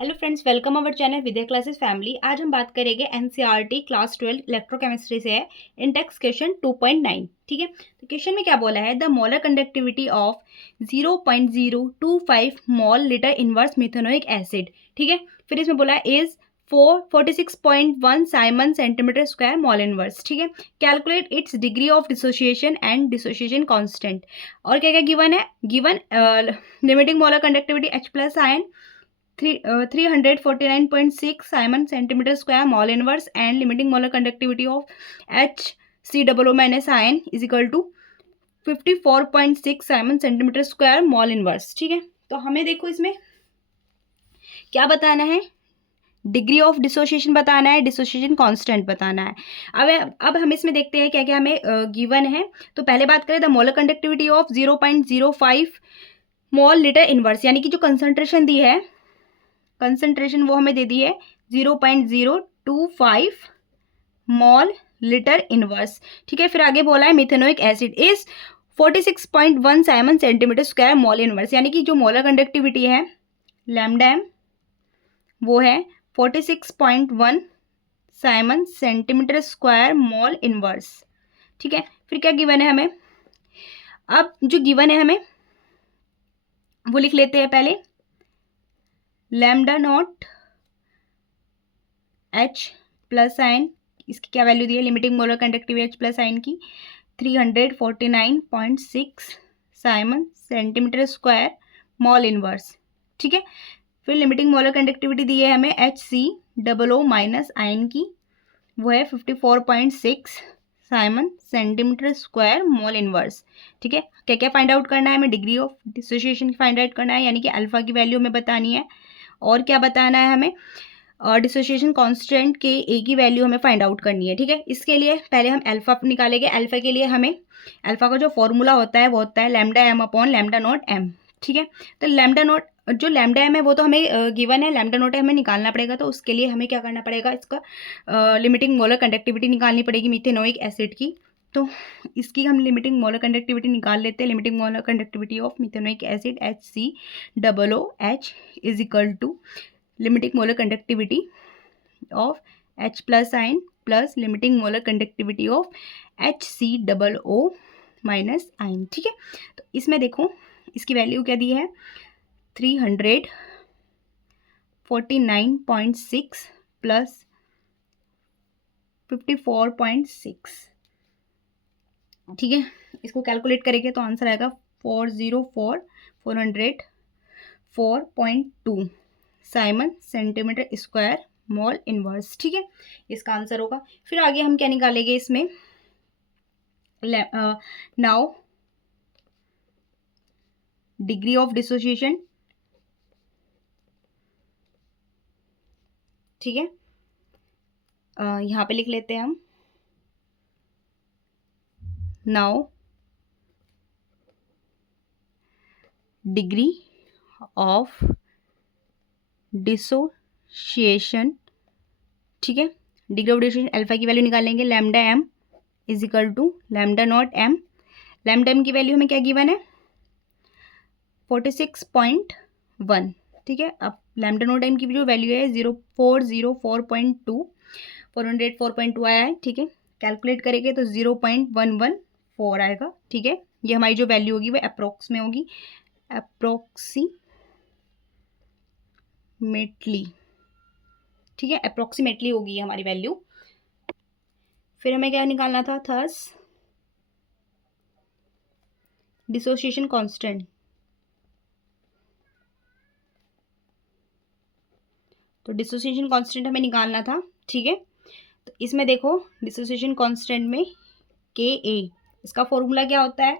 Hello friends, welcome our channel Vidya classes family. आज हम बात करेंगे एनसीईआरटी क्लास 12 इलेक्ट्रोकेमिस्ट्री से है। Index question 2.9। ठीक है, तो क्वेश्चन में क्या बोला है, the molar conductivity of 0.025 mole litre inverse methanoic acid. ठीक है, फिर इसमें बोला है is 46.1 Simon centimetre square mole inverse. ठीक है, calculate its degree of dissociation and dissociation constant. और क्या क्या गिवन है, given limiting molar conductivity H plus ion 349.6 Simon centimetre square mole inverse and limiting molar conductivity of HCOO minus ion is equal to 54.6 siemens centimetre square mole inverse. ठीक है, तो हमें देखो इसमें क्या बताना है, डिग्री ऑफ डिसोसिएशन बताना है, डिसोसिएशन कांस्टेंट बताना है। अब हम इसमें देखते हैं क्या क्या हमें गिवन है। तो पहले बात करें the molar conductivity of 0.05 mole litre inverse, यानी कि जो कंसंट्रेशन दी है, कंसंट्रेशन वो हमें दे दी है 0.025 मॉल लिटर इनवर्स। ठीक है, फिर आगे बोला है methanoic acid is 46.1 Simon centimetre square mole inverse, यानी कि जो मोलर कंडक्टिविटी है लैम्डा एम वो है 46.1 Simon centimetre square mole inverse. ठीक है, फिर क्या गिवन है हमें, अब जो गिवन है हमें वो लिख लेते हैं पहले। Lambda naught H plus ion, इसकी क्या वैल्यू दी है, limiting molar conductivity H plus ion की 349.6 Simon centimetre square mole inverse. ठीक है, फिर लिमिटिंग मोलर कंडक्टिविटी दी है हमें HCOO माइनस आयन की, वो है 54.6 siemens centimetre square mole inverse. ठीक है, क्या क्या फाइंड आउट करना है हमें, degree of dissociation find out करना है, यानी कि अल्फा की वैल्यू हमें बतानी है, और क्या बताना है हमें, डिसोसिएशन कांस्टेंट के ए की वैल्यू हमें फाइंड आउट करनी है। ठीक है, इसके लिए पहले हम अल्फा निकालेंगे। अल्फा के लिए हमें अल्फा का जो फॉर्मूला होता है वो होता है lambda M upon lambda naught M. ठीक है, तो लैम्डा नॉट जो लैम्डा एम है वो तो हमें गिवन है, लैम्डा नॉट हमें निकालना पड़ेगा। तो उसके लिए हमें क्या करना पड़ेगा, इसका लिमिटिंग मोलर कंडक्टिविटी निकालनी पड़ेगी मिथेनोइक एसिड की। तो इसकी हम लिमिटिंग मोलर कंडक्टिविटी निकाल लेते हैं। Limiting molar conductivity of methanoic acid HCOOH is equal to limiting molar conductivity of H plus ion plus limiting molar conductivity of HCOO minus ion. ठीक है, तो इसमें देखो इसकी वैल्यू क्या दी है, 349.6 प्लस 54.6। ठीक है, इसको कैलकुलेट करेंगे तो आंसर आएगा 404.2 Simon centimetre square mole inverse. ठीक है, इसका आंसर होगा। फिर आगे हम क्या निकालेंगे इसमें, नाउ डिग्री ऑफ डिसोसिएशन। ठीक है, यहाँ पे लिख लेते हैं हम, नाउ डिग्री ऑफ डिसोसिएशन। ठीक है, डिग्री ऑफ डिसोसिएशन अल्फा की वैल्यू निकालेंगे, lambda M is equal to lambda naught M. Lambda M की वैल्यू हमें क्या गिवन है, 46.1। ठीक है, अब लैम्डा नॉट एम की जो वैल्यू है 404.2 404.2 आया है। ठीक है, कैलकुलेट करेंगे तो 0.114 आएगा। ठीक है, ये हमारी जो वैल्यू होगी वो अप्रोक्स में होगी, अप्रोक्सीमेटली। ठीक है, अप्रोक्सीमेटली होगी ये हमारी वैल्यू। फिर हमें क्या निकालना था, थर्स डिसोसिएशन कांस्टेंट। तो डिसोसिएशन कांस्टेंट हमें निकालना था। ठीक है, तो इसमें देखो डिसोसिएशन कांस्टेंट में के ए, इसका फॉर्मूला क्या होता है,